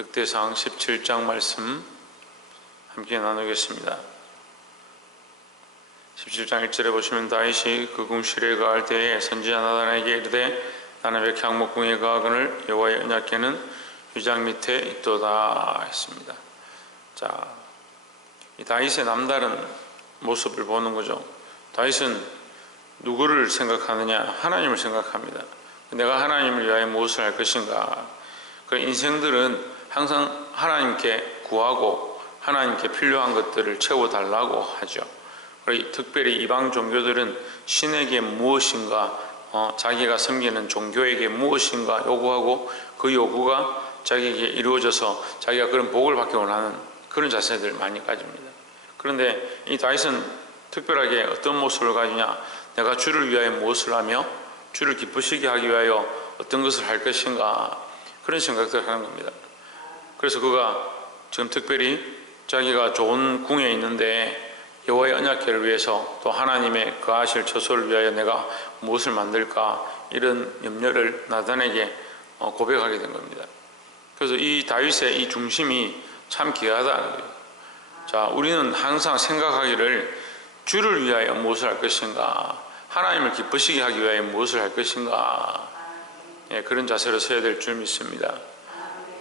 역대상 17장 말씀 함께 나누겠습니다. 17장 1절에 보시면 다윗이 그 궁실에 거할 때에 선지자 나단에게 이르되 나는 왜 향목궁에 거하거늘 여호와의 언약궤는 휘장 밑에 있도다 했습니다. 자, 이 다윗의 남다른 모습을 보는 거죠. 다윗은 누구를 생각하느냐? 하나님을 생각합니다. 내가 하나님을 위하여 무엇을 할 것인가? 그 인생들은 항상 하나님께 구하고 하나님께 필요한 것들을 채워달라고 하죠. 특별히 이방 종교들은 신에게 무엇인가, 자기가 섬기는 종교에게 무엇인가 요구하고 그 요구가 자기에게 이루어져서 자기가 그런 복을 받기 원하는 그런 자세들 많이 가집니다. 그런데 이 다윗은 특별하게 어떤 모습을 가지냐? 내가 주를 위하여 무엇을 하며 주를 기쁘시게 하기 위하여 어떤 것을 할 것인가, 그런 생각들을 하는 겁니다. 그래서 그가 지금 특별히 자기가 좋은 궁에 있는데 여호와의 언약궤를 위해서 또 하나님의 거하실 처소를 위하여 내가 무엇을 만들까, 이런 염려를 나단에게 고백하게 된 겁니다. 그래서 이 다윗의 이 중심이 참 귀하다는 거예요. 자, 우리는 항상 생각하기를 주를 위하여 무엇을 할 것인가, 하나님을 기쁘시게 하기 위하여 무엇을 할 것인가, 그런 자세로 서야 될 줄 믿습니다.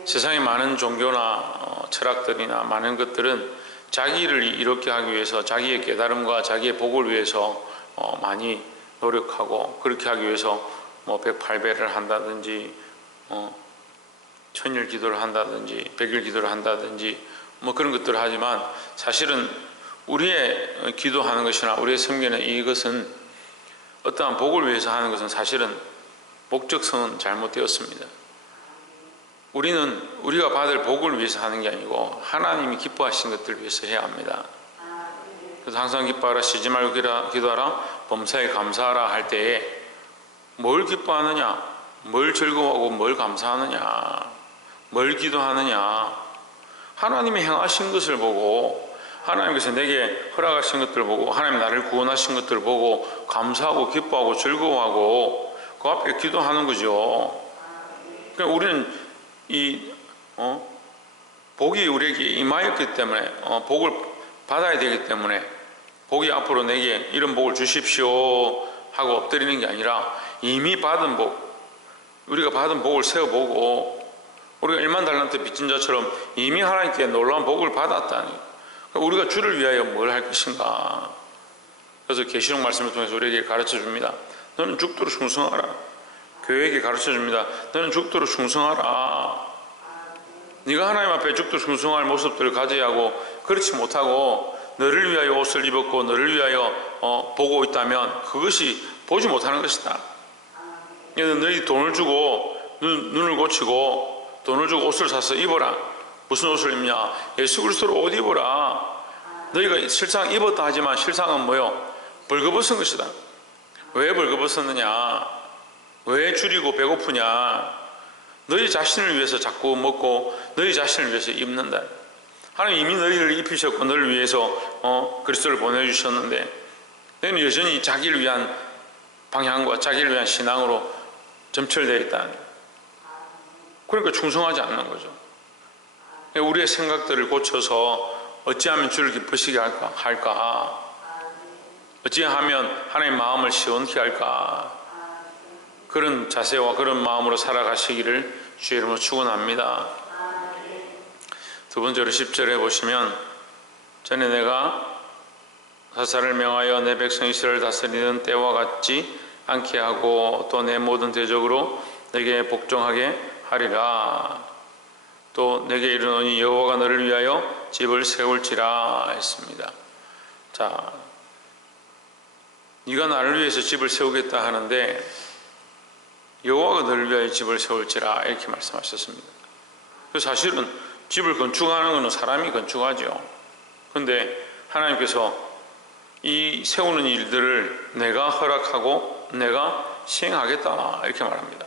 세상의 많은 종교나 철학들이나 많은 것들은 자기를 이롭게 하기 위해서, 자기의 깨달음과 자기의 복을 위해서 많이 노력하고, 그렇게 하기 위해서 108배를 한다든지 천일 기도를 한다든지 100일 기도를 한다든지 그런 것들을 하지만, 사실은 우리의 기도하는 것이나 우리의 섬기는 이것은 어떠한 복을 위해서 하는 것은 사실은 목적성은 잘못되었습니다. 우리는 우리가 받을 복을 위해서 하는 게 아니고 하나님이 기뻐하신 것들을 위해서 해야 합니다. 그래서 항상 기뻐하라, 쉬지 말고 기도하라, 범사에 감사하라 할 때에 뭘 기뻐하느냐, 뭘 즐거워하고 뭘 감사하느냐, 뭘 기도하느냐, 하나님이 행하신 것을 보고, 하나님께서 내게 허락하신 것들을 보고, 하나님 나를 구원하신 것들을 보고 감사하고 기뻐하고 즐거워하고 그 앞에 기도하는 거죠. 그러니까 우리는 복이 우리에게 임하였기 때문에, 복을 받아야 되기 때문에, 복이 앞으로 내게 이런 복을 주십시오 하고 엎드리는 게 아니라 이미 받은 복, 우리가 받은 복을 세워보고, 우리가 1만 달란트 빚진 자처럼 이미 하나님께 놀라운 복을 받았다니, 그러니까 우리가 주를 위하여 뭘 할 것인가. 그래서 계시록 말씀을 통해서 우리에게 가르쳐 줍니다. 너는 죽도록 충성하라. 교회에게 가르쳐 줍니다. 너는 죽도록 충성하라. 네가 하나님 앞에 죽도록 충성할 모습들을 가져야 하고, 그렇지 못하고 너를 위하여 옷을 입었고 너를 위하여 보고 있다면 그것이 보지 못하는 것이다. 너희 돈을 주고 눈을 고치고 돈을 주고 옷을 사서 입어라. 무슨 옷을 입냐? 예수 그리스도로 옷 입어라. 너희가 실상 입었다 하지만 실상은 뭐요? 벌거벗은 것이다. 왜 벌거벗었느냐? 왜 줄이고 배고프냐? 너희 자신을 위해서 자꾸 먹고 너희 자신을 위해서 입는다. 하나님 이미 너희를 입히셨고 너를 위해서 그리스도를 보내주셨는데 너희는 여전히 자기를 위한 방향과 자기를 위한 신앙으로 점철되어 있다. 그러니까 충성하지 않는 거죠. 우리의 생각들을 고쳐서 어찌하면 주를 기쁘시게 할까? 어찌하면 하나님의 마음을 시원케 할까? 그런 자세와 그런 마음으로 살아가시기를 주의 이름으로 축원합니다. 두 번째로 10절에 보시면, 전에 내가 사사를 명하여 내 백성 이스라엘을 다스리는 때와 같지 않게 하고 또 내 모든 대적으로 내게 복종하게 하리라. 또 내게 이르노니 여호와가 너를 위하여 집을 세울지라 했습니다. 자, 네가 나를 위해서 집을 세우겠다 하는데 여호와가 너를 위하여 집을 세울지라, 이렇게 말씀하셨습니다. 그래서 사실은 집을 건축하는 것은 사람이 건축하죠. 그런데 하나님께서 이 세우는 일들을 내가 허락하고 내가 시행하겠다, 이렇게 말합니다.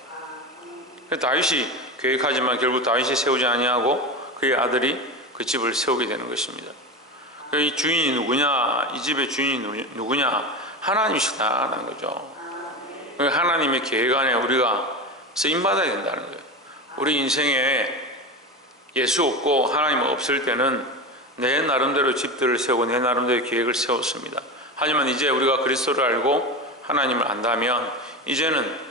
다윗이 계획하지만 결국 다윗이 세우지 아니하고 그의 아들이 그 집을 세우게 되는 것입니다. 이 주인이 누구냐? 이 집의 주인이 누구냐? 하나님이시다라는 거죠. 하나님의 계획 안에 우리가 쓰임받아야 된다는 거예요. 우리 인생에 예수 없고 하나님 없을 때는 내 나름대로 집들을 세우고 내 나름대로 계획을 세웠습니다. 하지만 이제 우리가 그리스도를 알고 하나님을 안다면 이제는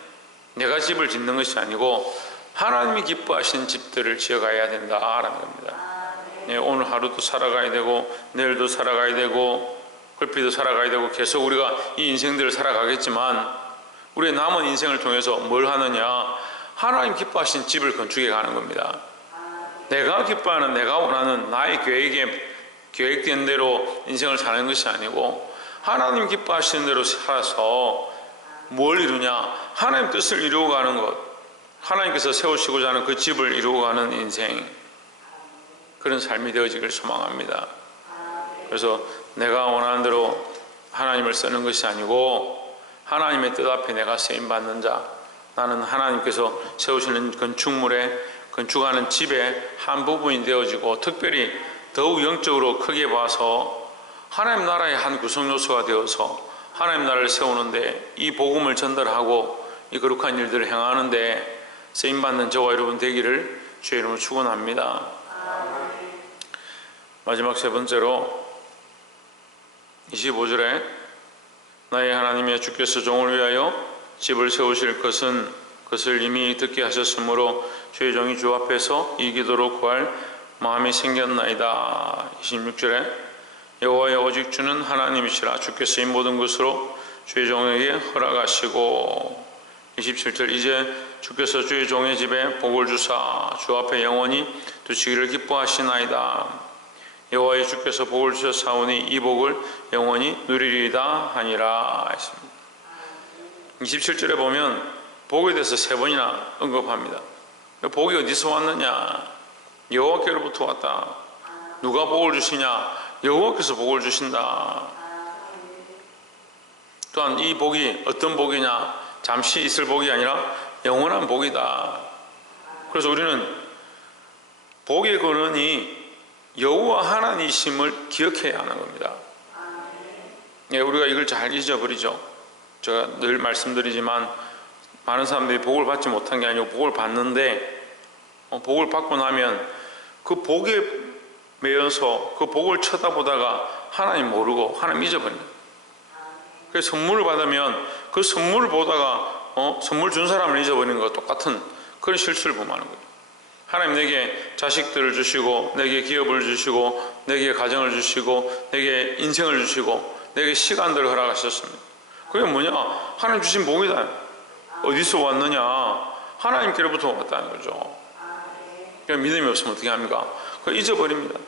내가 집을 짓는 것이 아니고 하나님이 기뻐하시는 집들을 지어가야 된다라는 겁니다. 네, 오늘 하루도 살아가야 되고 내일도 살아가야 되고 글피도 살아가야 되고 계속 우리가 이 인생들을 살아가겠지만 우리의 남은 인생을 통해서 뭘 하느냐? 하나님 기뻐하시는 집을 건축해 가는 겁니다. 내가 기뻐하는, 내가 원하는 나의 계획된 대로 인생을 사는 것이 아니고 하나님 기뻐하시는 대로 살아서 뭘 이루냐? 하나님 뜻을 이루어 가는 것, 하나님께서 세우시고자 하는 그 집을 이루어 가는 인생, 그런 삶이 되어지길 소망합니다. 그래서 내가 원하는 대로 하나님을 쓰는 것이 아니고 하나님의 뜻 앞에 내가 쓰임받는 자, 나는 하나님께서 세우시는 건축하는 집의 한 부분이 되어지고 특별히 더욱 영적으로 크게 봐서 하나님 나라의 한 구성 요소가 되어서 하나님 나라를 세우는데 이 복음을 전달하고 이 거룩한 일들을 행하는데 쓰임받는 저와 여러분 되기를 주의 이름으로 축원합니다. 마지막 세 번째로 25절에 나의 하나님의 주께서 종을 위하여 집을 세우실 것을 이미 듣게 하셨으므로 주의 종이 주 앞에서 이 기도로 구할 마음이 생겼나이다. 26절에 여호와의 오직 주는 하나님이시라 주께서 이 모든 것으로 주의 종에게 허락하시고 27절 이제 주께서 주의 종의 집에 복을 주사 주 앞에 영원히 두시기를 기뻐하시나이다. 여호와의 주께서 복을 주셨사오니 이 복을 영원히 누리리이다 하니라 했습니다. 27절에 보면 복에 대해서 세 번이나 언급합니다. 복이 어디서 왔느냐? 여호와께로부터 왔다. 누가 복을 주시냐? 여호와께서 복을 주신다. 또한 이 복이 어떤 복이냐? 잠시 있을 복이 아니라 영원한 복이다. 그래서 우리는 복의 근원이 여호와 하나님이심을 기억해야 하는 겁니다. 예, 우리가 이걸 잘 잊어버리죠. 제가 늘 말씀드리지만 많은 사람들이 복을 받지 못한 게 아니고 복을 받는데 복을 받고 나면 그 복에 매여서 그 복을 쳐다보다가 하나님 모르고 하나님 잊어버립니다. 그래서 선물을 받으면 그 선물을 보다가 선물 준 사람을 잊어버리는 것과 똑같은 그런 실수를 범하는 거예요. 하나님 내게 자식들을 주시고 내게 기업을 주시고 내게 가정을 주시고 내게 인생을 주시고 내게 시간들을 허락하셨습니다. 그게 뭐냐? 하나님 주신 복이다. 어디서 왔느냐? 하나님께로부터 왔다는 거죠. 그러니까 믿음이 없으면 어떻게 합니까? 그걸 잊어버립니다.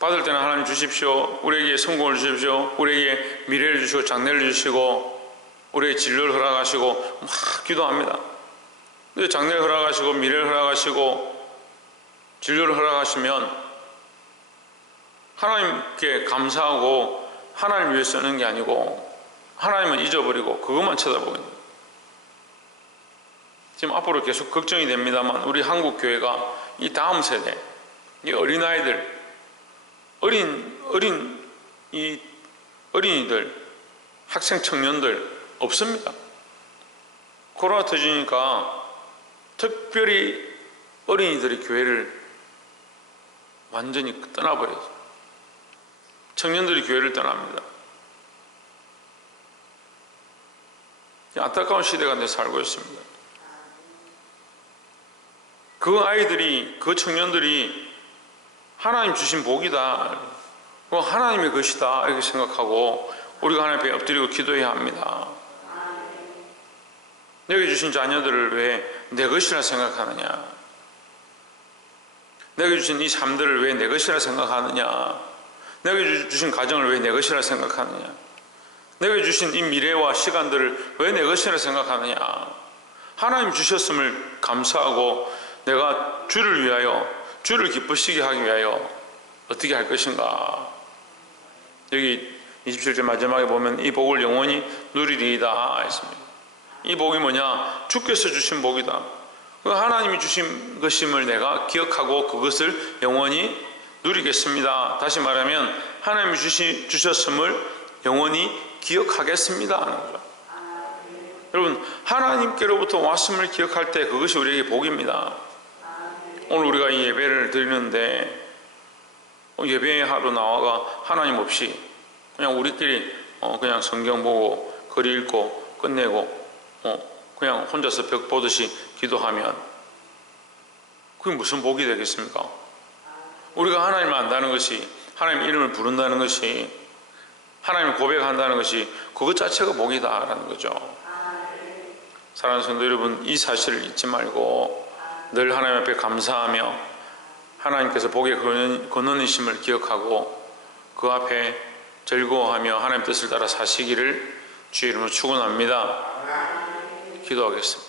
받을 때는 하나님 주십시오. 우리에게 성공을 주십시오. 우리에게 미래를 주시고 장래를 주시고 우리에게 진료를 허락하시고 막 기도합니다. 근데 장래를 허락하시고 미래를 허락하시고 진료를 허락하시면 하나님께 감사하고 하나님을 위해 쓰는 게 아니고 하나님은 잊어버리고 그것만 쳐다보고 있는 거예요. 지금 앞으로 계속 걱정이 됩니다만 우리 한국 교회가 이 다음 세대, 이 어린아이들, 어린이들, 학생 청년들 없습니다. 코로나 터지니까 특별히 어린이들이 교회를 완전히 떠나버렸어요. 청년들이 교회를 떠납니다. 안타까운 시대 가운데 살고 있습니다. 그 아이들이, 그 청년들이 하나님 주신 복이다, 하나님의 것이다 이렇게 생각하고 우리가 하나님 앞에 엎드리고 기도해야 합니다. 내게 주신 자녀들을 왜 내 것이라 생각하느냐? 내게 주신 이 삶들을 왜 내 것이라 생각하느냐? 내게 주신 가정을 왜 내 것이라 생각하느냐? 내게 주신 이 미래와 시간들을 왜 내 것이라 생각하느냐? 하나님 주셨음을 감사하고 내가 주를 위하여, 주를 기쁘시게 하기 위하여 어떻게 할 것인가? 여기 27절 마지막에 보면 이 복을 영원히 누리리이다 했습니다. 이 복이 뭐냐? 주께서 주신 복이다. 하나님이 주신 것임을 내가 기억하고 그것을 영원히 누리겠습니다. 다시 말하면 하나님이 주셨음을 영원히 기억하겠습니다 하는 거죠. 여러분, 하나님께로부터 왔음을 기억할 때 그것이 우리에게 복입니다. 오늘 우리가 이 예배를 드리는데 예배하러 나와가 하나님 없이 그냥 우리끼리 그냥 성경 보고 글 읽고 끝내고 그냥 혼자서 벽 보듯이 기도하면 그게 무슨 복이 되겠습니까? 우리가 하나님을 안다는 것이, 하나님 이름을 부른다는 것이, 하나님을 고백한다는 것이 그것 자체가 복이다라는 거죠. 사랑하는 성도 여러분, 이 사실을 잊지 말고 늘 하나님 앞에 감사하며 하나님께서 복의 근원이심을 기억하고 그 앞에 즐거워하며 하나님 뜻을 따라 사시기를 주의 이름으로 축원합니다. 기도하겠습니다.